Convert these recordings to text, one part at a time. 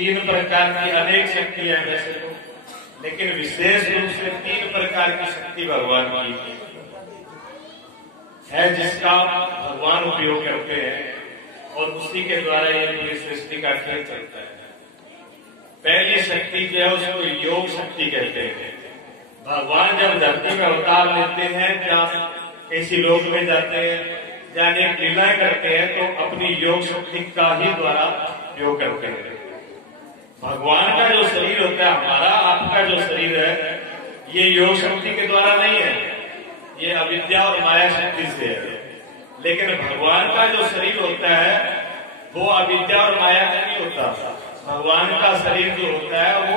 तीन प्रकार की अनेक शक्तियां हैं वैसे तो, लेकिन विशेष रूप से तीन प्रकार की शक्ति भगवान की है जिसका भगवान उपयोग करते हैं और उसी के द्वारा ये पूरी सृष्टि का खेल चलता है। पहली शक्ति जो है उसको योग शक्ति कहते हैं। भगवान जब धरती में अवतार लेते हैं, जहाँ किसी लोक में जाते हैं, जहाँ अनेक लीलाएं करते हैं, तो अपनी योग शक्ति का ही द्वारा योग करते हैं। भगवान का जो शरीर होता है, हमारा आपका जो शरीर है, ये योग शक्ति के द्वारा नहीं है, ये अविद्या और माया शक्ति से है। लेकिन भगवान का जो शरीर होता है वो अविद्या और माया से नहीं होता। भगवान का शरीर जो होता है वो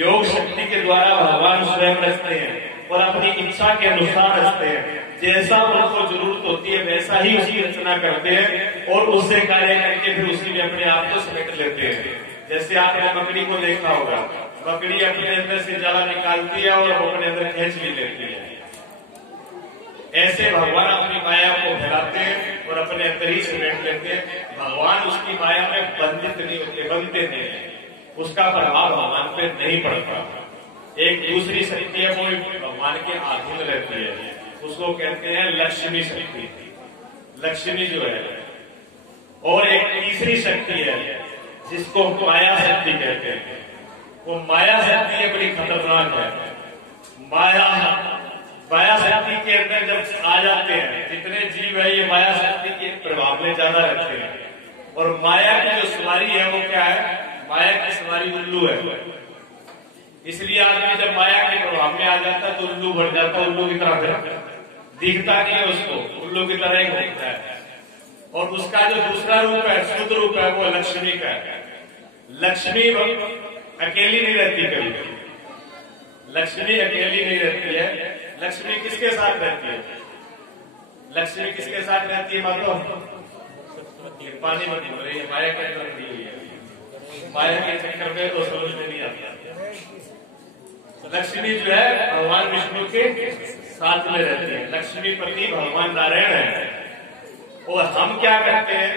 योग शक्ति के द्वारा भगवान स्वयं रचते हैं और अपनी इच्छा के अनुसार रचते हैं। जैसा उनको जरूरत होती है वैसा ही उसकी रचना करते हैं और उससे कार्य करके फिर उसी में अपने आप को समेट लेते हैं। जैसे आपने मकड़ी को देखा होगा, मकड़ी अपने अंदर से जाला निकालती है और अपने अंदर खींच भी लेती है। ऐसे भगवान अपनी माया को फैलाते हैं और अपने अंदर ही समेट लेते हैं। भगवान उसकी माया में बंधित नहीं होते, बनते नहीं है, उसका प्रभाव भगवान पे नहीं पड़ता। एक दूसरी शक्ति है वो भगवान के अधीन रहती है, उसको कहते हैं लक्ष्मी शक्ति, लक्ष्मी जो है। और एक तीसरी शक्ति है जिसको माया शक्ति कहते हैं। वो माया शक्ति बड़ी खतरनाक है। माया शक्ति के अंदर जब आ जाते हैं, जितने जीव है ये माया शक्ति के प्रभाव में ज्यादा रहते हैं। और माया की जो सवारी है वो क्या है? माया की सवारी उल्लू है। इसलिए आदमी जब माया के प्रभाव में आ जाता है तो उल्लू बढ़ जाता है, उल्लू की तरह दिखता नहीं है उसको, उल्लू की तरह ही होता है। और उसका जो दूसरा रूप है, शुद्ध रूप है, वो लक्ष्मी का है। लक्ष्मी अकेली नहीं रहती, कभी लक्ष्मी अकेली नहीं रहती है। लक्ष्मी किसके साथ रहती है? लक्ष्मी किसके साथ रहती है? मतलब पानी मत बोल रही है, माया के अंदर दी हुई है। माया के चक्कर में तो समझ में नहीं आता। लक्ष्मी जो है भगवान विष्णु के साथ में रहती है। लक्ष्मीपति भगवान नारायण है। और हम क्या करते हैं?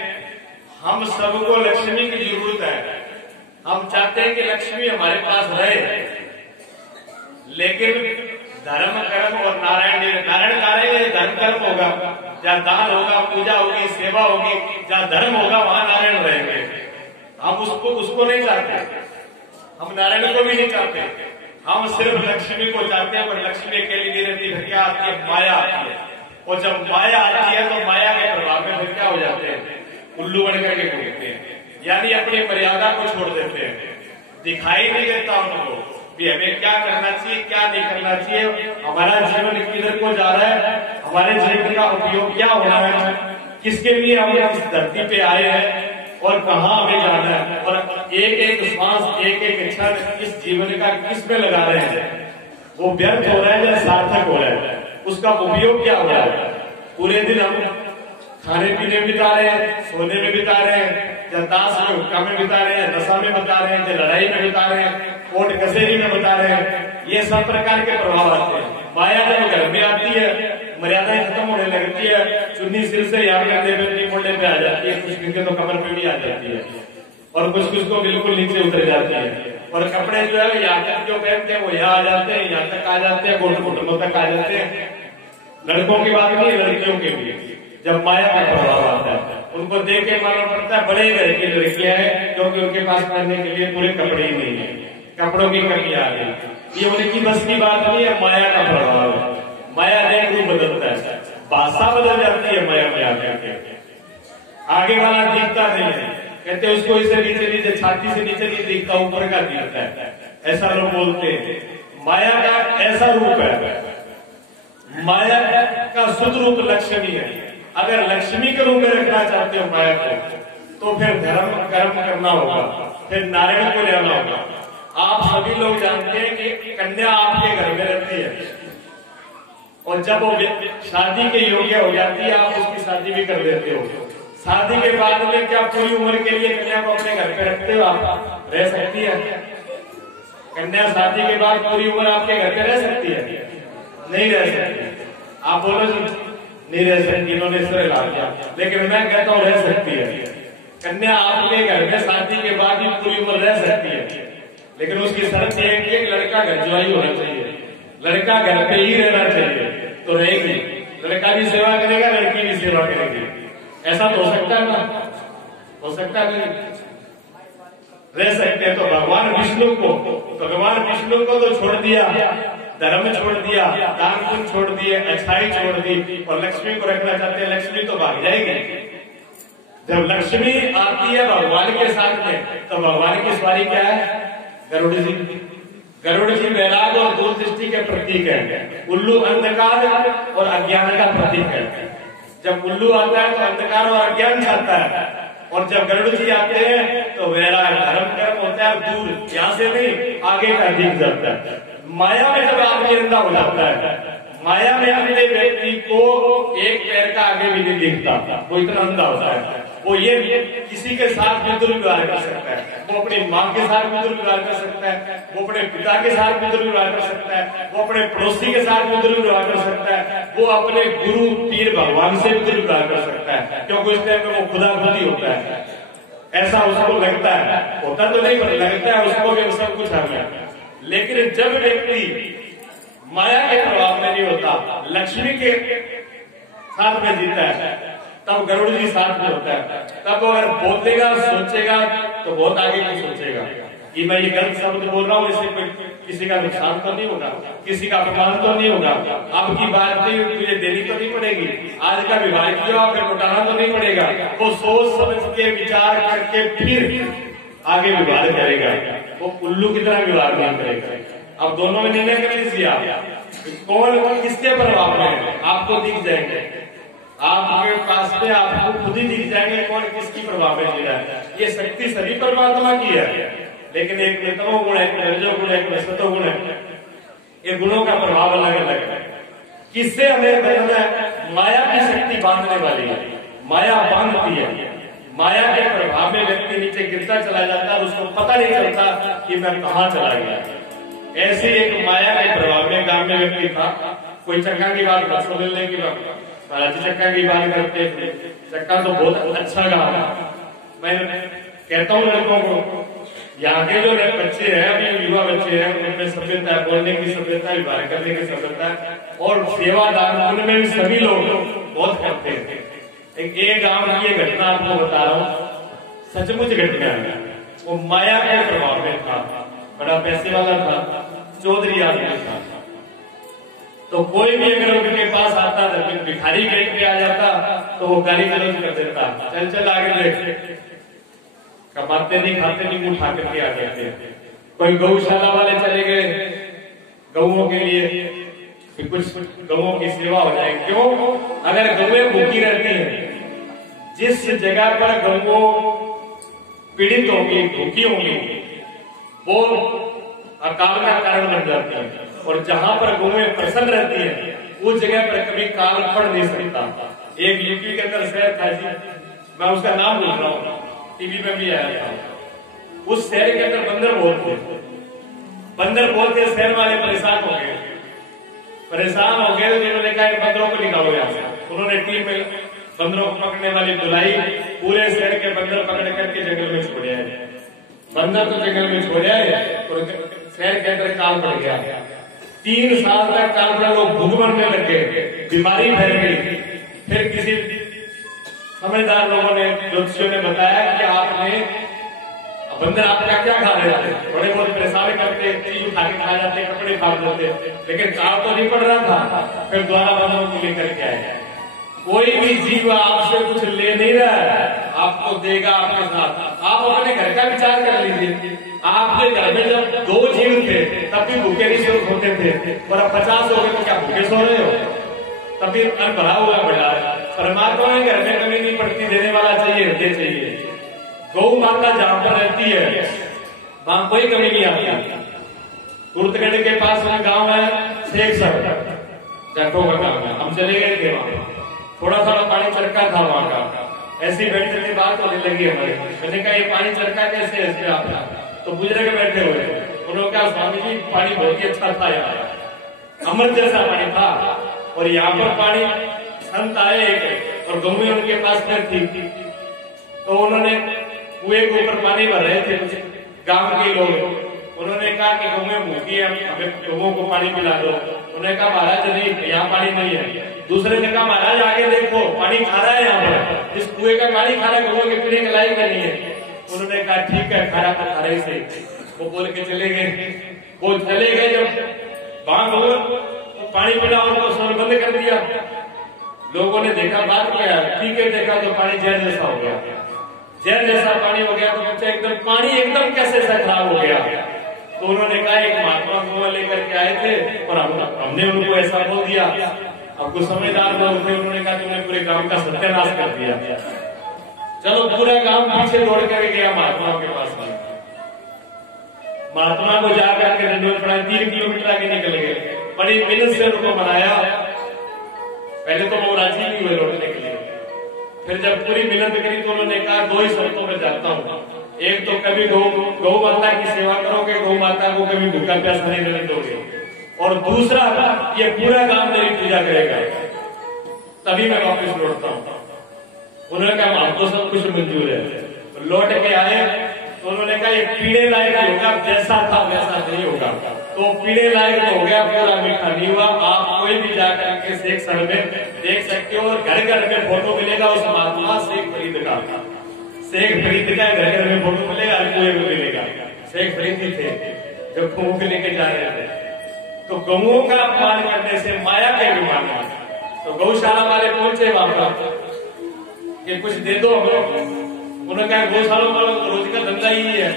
हम सबको लक्ष्मी की जरूरत है। हम चाहते हैं कि लक्ष्मी हमारे पास रहे, लेकिन धर्म कर्म और नारायण कार्य धर्म कर्म होगा, जहाँ दान होगा, पूजा होगी, सेवा होगी, जहाँ धर्म होगा वहां नारायण रहेंगे। हम उसको नहीं चाहते, हम नारायण को भी नहीं चाहते, हम सिर्फ लक्ष्मी को चाहते हैं। पर लक्ष्मी अकेली नहीं रहती, फिर क्या आती है? माया आती है। और जब माया आती है तो माया के प्रभाव में फिर क्या हो जाते हैं? उल्लू बन करके घूमते हैं, यानी अपनी मर्यादा को छोड़ देते हैं। दिखाई नहीं देता उनको भी हमें क्या करना चाहिए, क्या नहीं करना चाहिए, हमारा जीवन किधर को जा रहा है, हमारे जीवन का उपयोग क्या होना है, किसके लिए हम इस धरती पे आए हैं और कहाँ हमें जाना है। और एक एक श्वास, एक एक इच्छा इस जीवन का किस में लगा रहे हैं, वो व्यर्थ हो रहा है या सार्थक हो रहा है, उसका उपयोग क्या हो रहा है। पूरे दिन हम खाने पीने में बिता रहे हैं, सोने में बिता रहे हैं, या ताश में हुक्का में बिता रहे हैं, नशा में बिता रहे हैं, या लड़ाई में बिता रहे हैं, कोर्ट कचहरी में बिता रहे हैं। ये सब प्रकार के प्रभाव आते हैं। माया जब घर में आती है, मर्यादाएं खत्म होने लगती है, चुन्नी सिर से या मोड़े पे आ जाती है, कुछ किसी तो कमर पे भी आ जाती है, और कुछ को बिल्कुल नीचे उतर जाती है। और कपड़े जो है यहाँ तक जो पहनते हैं वो यहाँ आ जाते हैं, यहाँ तक आ जाते हैं, घुटनों तक आ जाते हैं। लड़कों की बात नहीं, लड़कियों के भी जब माया का प्रभाव आता है, उनको देख के मालूम पड़ता है बड़े घर की लड़कियां हैं, क्योंकि उनके पास पहनने के लिए पूरे कपड़े ही नहीं है, कपड़ों की कमी आ गई। ये उनकी बस की बात नहीं है, माया का प्रभाव है। माया देख रूप बदलता है, भाषा बदल जाती है माया में आके। आगे वाला दिखता नहीं है, कहते उसको इसे नीचे छाती से नीचे नहीं दिखता, ऊपर का दिखता है, ऐसा लोग बोलते हैं। माया का ऐसा रूप है, माया का शुद्ध रूप लक्ष्मी है। अगर लक्ष्मी के रूप में रखना चाहते हो माया को, तो फिर धर्म कर्म करना होगा, फिर नारायण को लेना होगा। आप सभी लोग जानते हैं कि कन्या आपके घर में रहती है, और जब वो शादी के योग्य हो जाती है, आप उसकी शादी भी कर देते हो। शादी के बाद में क्या पूरी उम्र के लिए कन्या को अपने घर पे रखते हो? आप रह सकती है कन्या? शादी के बाद पूरी उम्र आपके घर पे रह सकती है? नहीं रह सकती। आप बोलो नहीं रह सकती, इन्होंने इससे ला दिया, लेकिन मैं कहता हूँ रह सकती है। कन्या आपके घर में शादी के बाद भी पूरी उम्र रह सकती है, लेकिन उसकी शर्त यह है कि लड़का घर ज्वाई होना चाहिए, लड़का घर पे ही रहना चाहिए, तो रहेगी। लड़का भी सेवा करेगा, लड़की भी सेवा करेगी। ऐसा तो हो सकता है ना? हो सकता है नहीं? रह सकते हैं। तो भगवान विष्णु को तो छोड़ दिया, धर्म छोड़ दिया, दान पुण्य छोड़ दिए, अच्छाई छोड़ दी, और लक्ष्मी को रखना चाहते हैं। लक्ष्मी तो भाग जाएगी। जब लक्ष्मी आती है भगवान के साथ में, तो भगवान की सवारी क्या है? गरुड़ जी। गरुड़ जी वैराग और दूरदृष्टि के प्रतीक है। उल्लू अंधकार और अज्ञान का प्रतीक है। जब उल्लू आता है तो अंधकार और अज्ञान छाता है, और जब गरुड़ जी आते हैं तो वैराग धर्म कर्म होता है, दूर, यहाँ से नहीं आगे का दिख जाता है। माया में जब आदमी अंधा हो जाता है, माया में अंधे व्यक्ति को एक पैर का आगे भी नहीं दिखता, वो इतना अंधा होता है। वो ये किसी के साथ भी दुर्व्यवहार कर सकता है, वो अपनी माँ के साथ भी दुर्व्यवहार कर सकता है, वो अपने पिता के साथ भी दुर्व्यवहार कर सकता है, वो अपने पड़ोसी के साथ भी दुर्व्यवहार कर सकता है, वो अपने गुरु पीर भगवान से भी दुर्व्यवहार कर सकता है, क्योंकि उस टाइम में वो खुदा खुदी होता है। ऐसा उसको लगता है, होता तो नहीं पर लगता है उसको भी सब कुछ हमें। लेकिन जब व्यक्ति माया के प्रभाव में नहीं होता, लक्ष्मी के साथ में जीता है, तब गरुड़ जी साथ में होता है। तब अगर बोलेगा सोचेगा तो बहुत आगे की सोचेगा कि मैं ये गलत शब्द बोल रहा हूँ, इससे कोई किसी का नुकसान तो नहीं होगा, किसी का अपमान तो नहीं होगा, आपकी बात मुझे देनी तो नहीं पड़ेगी, आज का विवाह किया फिर लौटाना तो नहीं पड़ेगा। वो सोच समझ के विचार करके फिर आगे विवाह करेगा, वो उल्लू की तरह विवाह नहीं करेगा। अब दोनों में निर्णय कर लीजिए आप, कौन किसके प्रभाव में? आपको दिख जाएंगे, आपके पास में आपको खुद ही दिख जाएंगे कौन किसकी प्रभाव में जी रहा है। ये शक्ति सभी परमात्मा की है, लेकिन एक में तमो गुण है, एक रजो गुण है, एक में सतो गुण है। ये गुणों का प्रभाव अलग अलग है। किससे हमें बदलना है? माया की शक्ति बांधने वाली है, माया बांधती है। माया के प्रभाव में व्यक्ति नीचे गिरता चला जाता है, उसको पता नहीं चलता कि मैं कहाँ चला गया। ऐसे एक माया के प्रभाव में गांव में व्यक्ति था, कोई चक्का की बात बच्चों मिलने की बात, महाराज चक्का की बात करते थे। चक्का तो बहुत अच्छा गाँव है। मैं कहता हूँ लड़कों को, यहाँ के जो बच्चे हैं, अभी युवा बच्चे हैं, उनमें सभ्यता है, बोलने की सभ्यता, व्यवहार करने की सभ्यता, और सेवादान उनमें भी सभी लोग बहुत करते हैं। एक गांव की ये घटना आपको बता रहा हूँ, सचमुच घटना है। वो माया के प्रभाव में था, बड़ा पैसे वाला था, चौधरी आदमी था। तो कोई भी अगर उनके पास आता था, भिखारी गेट पे आ जाता तो वो गाली गलौज कर देता, चल चल आगे देख, कमाते नहीं खाते नहीं, उठा करके आ जाते। कोई गौशाला वाले चले गए, गौओं के लिए कुछ गौओं की सेवा हो जाए। क्यों? अगर गौएं भूखी रहती हैं, जिस जगह पर गौओं पीड़ित होंगी, भूखी होंगी, वो अकाल का कारण बन जाती है। और जहां पर गौएं प्रसन्न रहती हैं, उस जगह पर कभी काल पड़ नहीं सकता। एक यूपी के अंदर शहर था जी, मैं उसका नाम भूल रहा हूँ, टीवी में भी आया था। उस शहर के अंदर बंदर बहुत थे, बंदर बहुत थे। शहर वाले परेशान हो गए, उन्होंने कहा बंदरों को निकालो यहाँ से। उन्होंने टीम में बंदरों को पकड़ने वाली बुलाई, पूरे शहर के बंदर पकड़ करके जंगल में छोड़े आए। बंदर तो जंगल में छोड़े आए और शहर के अंदर काल पड़ गया। 3 साल तक काल पड़ा, लोग भूख मरने लग गए, बीमारी फैल गई। फिर किसी समझदार लोगों ने, ज्योतिषियों ने बताया कि आपने बंदर आपका क्या खा रहे थे? थोड़े बहुत परेशान करते, चीज उठा के खा जाते, कपड़े फाड़ देते, लेकिन काल तो नहीं पड़ रहा था। फिर दोबारा बंदरों को लेकर के आए। कोई भी जीव आपसे कुछ ले नहीं रहा है, आपको देगा आपके साथ। आप अपने घर का विचार कर लीजिए, आपके घर में जब 2 जीव थे तब भी भूखे नहीं सोते थे, और अब 50 हो गए तो क्या भूखे सो रहे हो? तभी अन्न भरा हुआ बड़ा है। परमात्मा ने घर में कमी नहीं पड़ती, देने वाला चाहिए, हृदय चाहिए। गौ माता जहां पर रहती है वहां कोई कमी नहीं आती। कुर्तगढ़ के पास में गांव है शेख सर, जटों का गांव है। हम चले गए थे वहां, थोड़ा सा पानी चरका था वहां का। ऐसी बैठने की बात होने लगी हमारी। मैंने कहा ये पानी चरका कैसे है इसमें आपका? तो बुजुर्ग बैठे हुए, उन्होंने कहा स्वामी जी पानी बहुत ही अच्छा था, यार अमृत जैसा पानी था। और यहाँ पर पानी संत आए और गौएं उनके पास में थी, तो उन्होंने कुएं के ऊपर पानी भर रहे थे कुछ गांव के लोग। उन्होंने कहा कि गौएं भूखी है, हमें गौओं को पानी पिला दो। उन्होंने कहा महाराज नहीं, यहाँ पानी नहीं है। दूसरे ने कहा महाराज आगे देखो, पानी खा रहा है यहाँ पर, इस कुएं का पानी खा रहा है, गौओं के पीने के लायक नहीं है। उन्होंने कहा ठीक है, खा रहे से। वो बोल के चले गए। वो चले गए, जब वहां तो पानी पिला और स्वर बंद कर दिया। लोगों ने देखा बात क्या है, ठीक है, देखा तो पानी जहर जैसा हो गया। जहर जैसा पानी हो गया तो बच्चा एकदम पानी एकदम कैसे सा खराब हो गया। तो उन्होंने कहा एक महात्मा कुआं लेकर के आए थे और हमने उनको ऐसा बोल दिया। अब कुछ समझदार लोग थे, उन्होंने कहा तुमने पूरे गांव का सत्यानाश कर दिया। चलो पूरा गांव पीछे दौड़ कर गया महात्मा के पास में। महात्मा को जाकर के दंडवत पड़ा, 3 किलोमीटर आगे निकल गए। बड़ी मेहनत से उनको मनाया। पहले तो वो राजी नहीं हुए लौटने के लिए। फिर जब पूरी मेहनत करी तो उन्होंने कहा 2 ही शर्तों में जाता हूँ। एक तो कभी गौ माता की सेवा करोगे, गौ माता को कभी भूखा प्यासा नहीं रहने दोगे, और दूसरा ये पूरा गांव मेरी पूजा करेगा, तभी मैं वापस लौटता हूँ। उन्होंने कहा हमको सब कुछ मंजूर है। तो लौट के आए तो उन्होंने कहा ये पीने लायक होगा, जैसा था वैसा नहीं होगा। तो पीने लायक हो गया, पूरा मीठा नहीं हुआ। आप कोई भी जाकर के शेख सर में देख सकते हो, घर घर में फोटो मिलेगा उस महात्मा शेख फरीद का। शेख फरीद का घर घर में फोटो मिलेगा, कुएं में मिलेगा। शेख फरीद ही थे जो गऊ के लेके जा रहे थे। तो गऊओं का अपमान करने से माया के विमान। तो गौशाला वाले पहुंचे वहां पर कि कुछ दे दो हमें। उन्होंने कहा गौशालों वालों को रोज का धंधा ही है,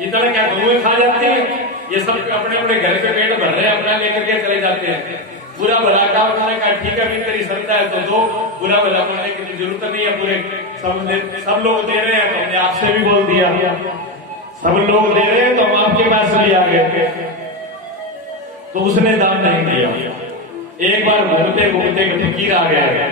इतना क्या गऊएं खा जाती है, ये सब अपने अपने घर पे पेट भर रहे हैं, अपना लेकर के चले जाते हैं। बुरा भला का उन्होंने कहा ठीक है, भी तेरी श्रद्धा है तो दो, बुरा भला बोलने की जरूरत नहीं है। पूरे सब लोग दे रहे हैं तो हमने आपसे भी बोल दिया, सब लोग दे रहे हैं तो हम आपके पास भी आ गए। तो उसने दान नहीं दिया। एक बार घूमते घूमते फकीर आ गया।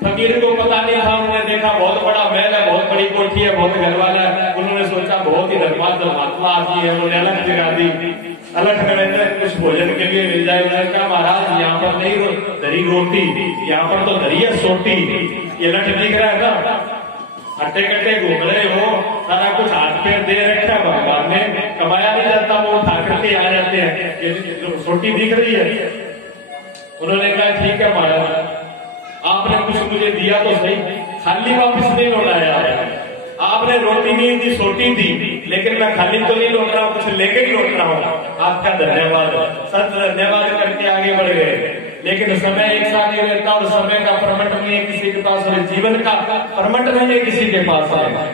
फकीर को पता नहीं था, उन्होंने देखा बहुत बड़ा महल है, बहुत बड़ी कोठी है, बहुत घर वाला है। उन्होंने सोचा बहुत ही धर्मात्मा महात्मा आदमी है, उन्होंने अलग जगा दी। अलग करेंगे कुछ भोजन के लिए मिल जाएगा। क्या महाराज यहाँ पर नहीं दरी रोटी, यहाँ पर तो दरी है सोटी। ये लठ दिख रहा है ना, हट्टे कट्टे घूम रहे हो, सारा कुछ हाथ पैर दे रखा है भगवान ने, कमाया नहीं जाता, वो उठा करके आ जाते हैं। ये जो सोटी दिख रही है। उन्होंने कहा ठीक है महाराज, आपने कुछ मुझे दिया तो सही, खाली वापस नहीं लौटाया। आपने रोटी नहीं दी, सोटी दी, लेकिन मैं खाली तो नहीं लौट रहा हूँ, कुछ लेके ही लौट रहा हूँ। आपका धन्यवाद, सत धन्यवाद करके आगे बढ़ गए। लेकिन समय एक साथ नहीं रहता, और समय का परमट नहीं है किसी के पास, और जीवन का परमट नहीं है किसी के पास है।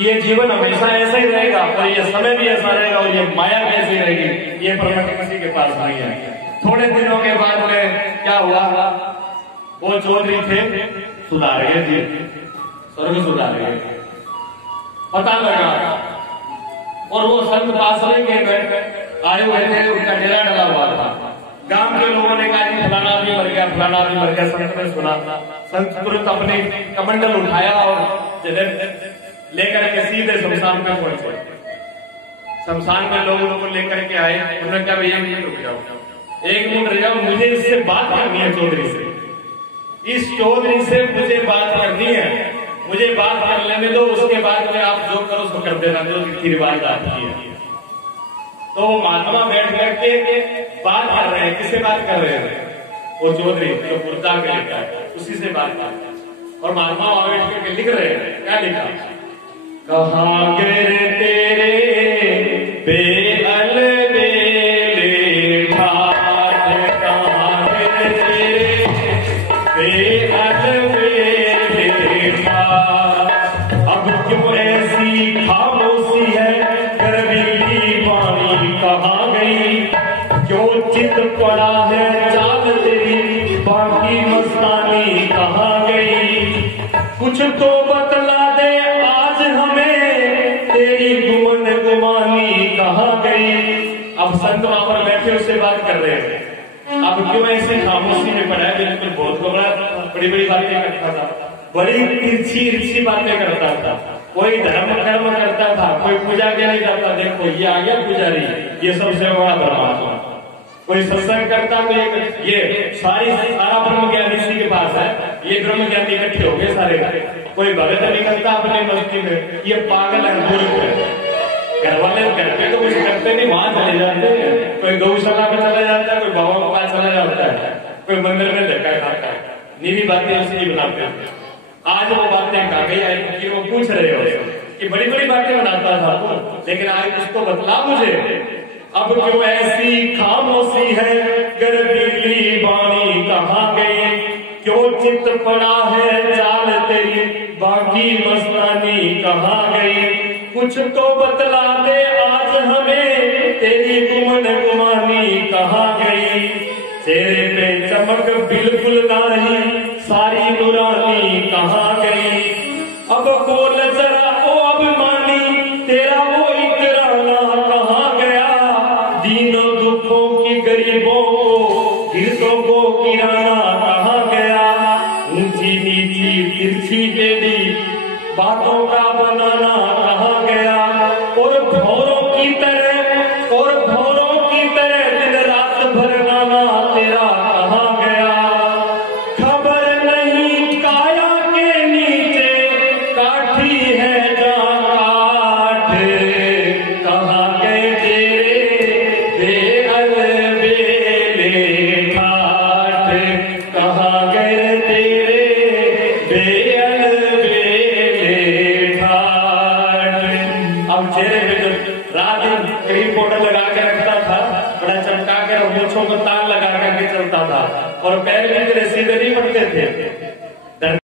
ये जीवन हमेशा ऐसा ही रहेगा, और ये समय भी ऐसा रहेगा, और ये माया भी ऐसी रहेगी। ये परमट किसी के पास नहीं है। थोड़े दिनों के बाद में क्या हुआ, वो चौधरी थे सुधार गए थे, स्वर्ग सुधार गए, पता लगा। और वो संत पासरे के आए हुए थे, उनका डेरा डला हुआ था। गांव के लोगों ने कहा कि फलाना भी मर गया, फलाना भी मर गया। संत ने सुना, संत तुरंत अपने कमंडल उठाया और लेकर के सीधे शमशान में पहुंचे। शमशान में लोगों को लेकर के आए। उन्होंने कहा भैया 1 मिनट रुक जाओ, 1 मिनट रुक जाओ, मुझे इससे बात करनी है चौधरी से। इस चौधरी से मुझे बात करनी है, मुझे बात कर लेने दो, उसके बाद में आप जो करो सो कर देना, जो रीति रिवाज आपकी है। तो महात्मा बैठ करके बात कर रहे हैं। किससे बात कर रहे हैं? वो चौधरी जो मुर्दा में लिखा है, उसी से बात कर रहे हैं। और महात्मा वहां बैठ करके लिख रहे हैं। क्या लिखा? कहाँ गिरे तेरे बेअल बेले ठाठ, कहाँ गिरे तेरे बेअल बेले ठाठ। अब क्यों ऐसी खामोशी है, गर्मी की वाणी कहाँ गई? क्यों चित पड़ा है चाल तेरी, बाकी मस्तानी कहाँ गई? कुछ तो बतला दे आज हमें, तेरी गुमन गुमानी कहाँ गई? अब संत वहां पर बैठे उससे बात कर रहे हैं। अब क्यों ऐसे खामोशी में पड़ा है? बिल्कुल बहुत बड़ी बड़ी बातें करता था, बड़ी तिरछी बातें करता था। कोई धर्म कर्म करता था, कोई पूजा के नहीं जाता। देखो ये आ गया पुजारी, ये सबसे बड़ा परमात्मा। कोई सत्संग करता तो ये सारा ब्रह्म ज्ञान इसी के पास है। ये ब्रह्म ज्ञानी इकट्ठे हो गए सारे। कोई भगत निकलता अपने मस्ती में, ये पागल है मूर्ख है। घर वाले करते तो कुछ करते नहीं, वहां चले जाते हैं, कोई गौशाला में चला जाता है, कोई बाबा के पास चला जाता है, कोई मंदिर में धक्का खाता है, नीवी बातें उसकी बनाते हैं। आज वो बातें कहा गई कि वो पूछ रहे हो कि बड़ी बड़ी बातें बनाता था वो, लेकिन आज उसको बतला मुझे अब क्यों ऐसी खामोशी है, गर्दीली बानी कहाँ गई, क्यों चित पड़ा है चाल तेरी, बाकी मस्तानी कहाँ गई, कुछ तो बतला दे आज हमें, तेरी गुमन गुमानी कहाँ गई, चेहरे पे चमक बिल्कुल नहीं, सारी नूरानी कहाँ गई, अब बोल जरा ओ अभिमानी, तेरा वो इकराना कहाँ गया, दीनों दुखों की गरीबों को गिरदों को गिराना कहाँ गया, ऊंची नीची तिरछी टेढ़ी बातों का बनाना कहाँ गया, और भौरों की तरह दिन रात भरना तेरा कहाँ गया, खबर नहीं काया के नीचे काठी है काठ, कहाँ गए तेरे बेअल बेले ठाठ, कहाँ गए तेरे बेअल बेले ठाठ। अब चेहरे पे जो रात दिन क्रीम पाउडर लगा के रखता था, बड़ा चमका कर मूछों को ताल लगा करके चलता था, और पैर भी तेरे सीधे नहीं बनते थे,